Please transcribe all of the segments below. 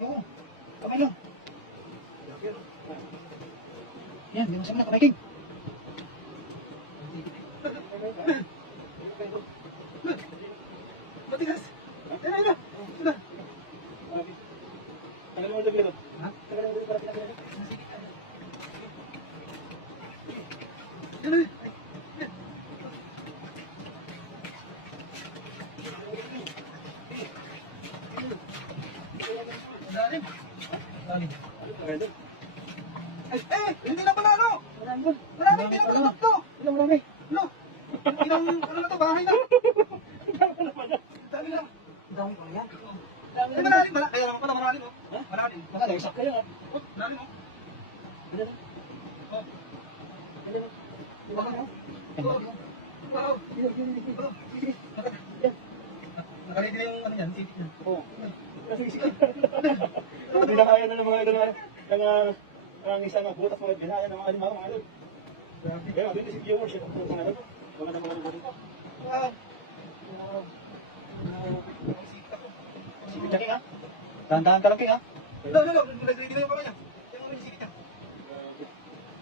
Oo. Kamay lang. Yan, di mo sama na kamay king. Matigas. Tira na. Tira. Tagal mo dito. Ha? Tagal mo dito para pinagano. Yan na. Lalim. Lalim. Hindi na pala ano. Marami, hindi na pala tatlo. Marami. No. Ilang, ano na to, bahay na. Dami na. Dami pa yan. Ay, malalim, malalim. Kaya naman pala, malalim, oh. Ha? Malalim. Malalim. Kaya nga. Oh, malalim, oh. Ano na? Oh. Ano na? Baka mo. Oh. Wow. Nakaliti na yung ano yan, titik niya. Oo. Hindi na kaya na ng mga idol ang isang butas mga binaya ng mga alimaw, mga idol. Kaya mabili si viewers, mga idol. Mga idol dito. Wow. Sige, King, ha? Dahan-dahan ka lang, King, ha? No, nag-ready na yung kamay niya. Yung ano yung sikit niya.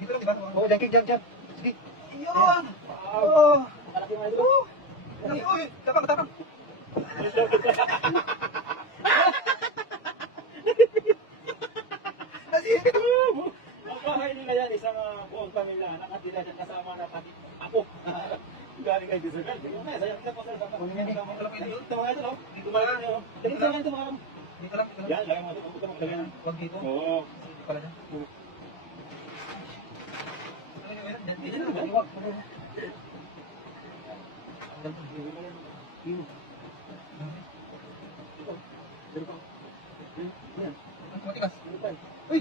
Dito lang, di ba? Oo, dyan, King, dyan. Sige. Yun! Oh! Malaki mga idol. Oh! Uy! Tapang, tapang! Nasipit ako! Ang bahay nila yan, isang buong pamilya, nakatila dyan kasama na pati apo. Galing kayo dito sa galing. Sayang kita po, sir. Ito mga idol, oh. Dito ba lang niyo? Dito lang ito, mga idol. Dito lang, dito lang. Yan, lagay mo ito. Huwag ka maglagay ng- Huwag dito. Oo. Dito pala dyan. Dito lang, Baliwag. Yan. matigas. Uy! Uy!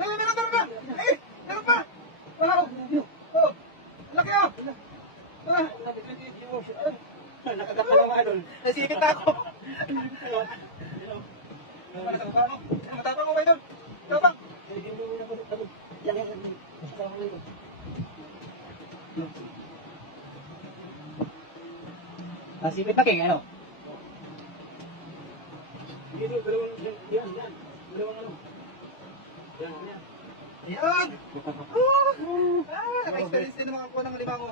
Ay, meron pa! Ay, meron pa! Wow! Oh! Laki oh! Ah! Nakagapa lang mga idol. Nasipit na ako! Matapang mo kayo doon! Tapang! Nasipit na, King, ano? Dito, dalawang, yan. Dalawang ano. Yan. Ayan! Ah! Naka-experience din naman ako ng limango.